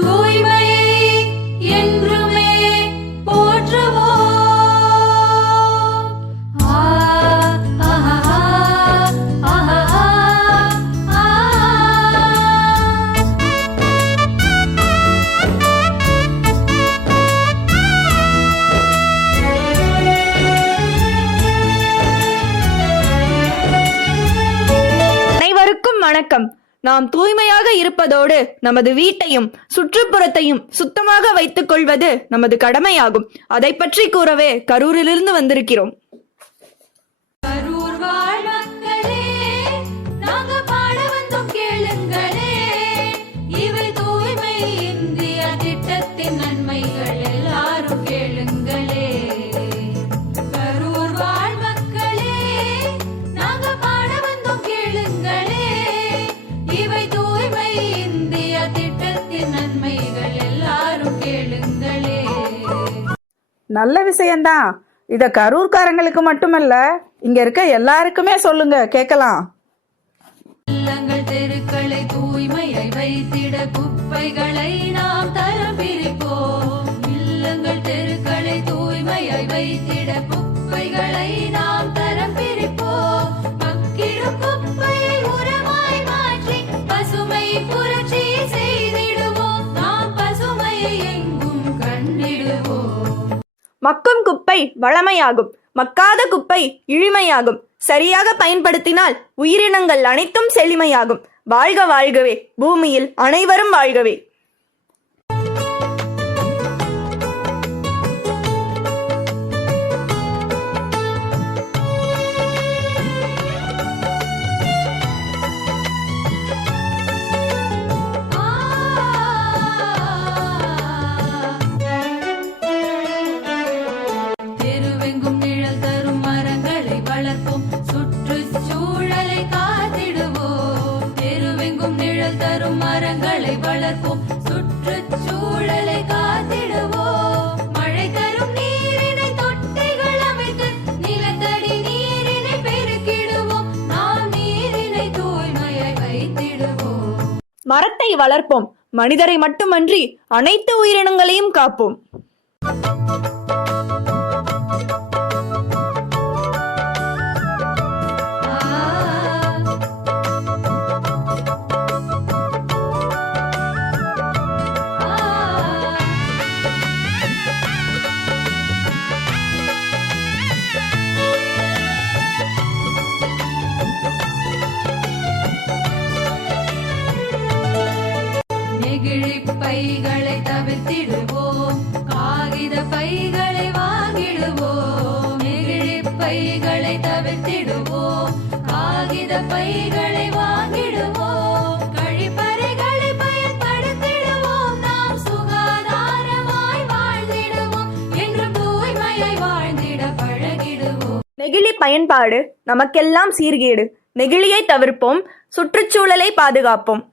தூய்மையை என்றுமே வணக்கம். நாம் தூய்மையாக இருப்பதோடு நமது வீட்டையும் சுற்றுப்புறத்தையும் சுத்தமாக வைத்துக் கொள்வது நமது கடமையாகும். அதை பற்றி கூறவே கரூரிலிருந்து வந்திருக்கிறோம். நல்ல விஷயம்தான். இத கரூர்காரங்களுக்கு மட்டுமல்ல இங்க இருக்க எல்லாருக்குமே சொல்லுங்க கேட்கலாம். தெருக்களை தூய்மையை வைத்திட மக்கும் குப்பை வளமையாகும். மக்காத குப்பை இழிமையாகும். சரியாக பயன்படுத்தினால் உயிரினங்கள் அனைத்தும் செழுமையாகும். வாழ்க வாழ்கவே. பூமியில் அனைவரும் வாழ்கவே. நிழல் தரும் மரங்களை வளர்ப்போம். சுற்றுச்சூழலை காத்திடுவோம். மழை தரும் நீரினை தொட்டிகள் அமைத்து நிலத்தடி நீரினை பெருக்கிடுவோம். நாம் நீரினை தூய்மையை வைத்திடுவோம். மரத்தை வளர்ப்போம். மனிதரை மட்டுமன்றி அனைத்து உயிரினங்களையும் காப்போம். கிழிப்பைகளை தவிர்த்திடுவோம். காகித பைகளை வாங்கிடுவோம். நெகிழிப்பைகளை தவிர்த்திடுவோம். காகித பைகளை வாங்கிடுவோம். கழிப்பறைகளை பயன்படுத்திடுவோம். நாம் சுகாதாரமாய் வாழ்ந்திடுவோம். என்று தூய்மையை வாழ்ந்திட பழகிடுவோம். நெகிழி பயன்பாடு நமக்கெல்லாம் சீர்கேடு. நெகிழியை தவிர்ப்போம். சுற்றுச்சூழலை பாதுகாப்போம்.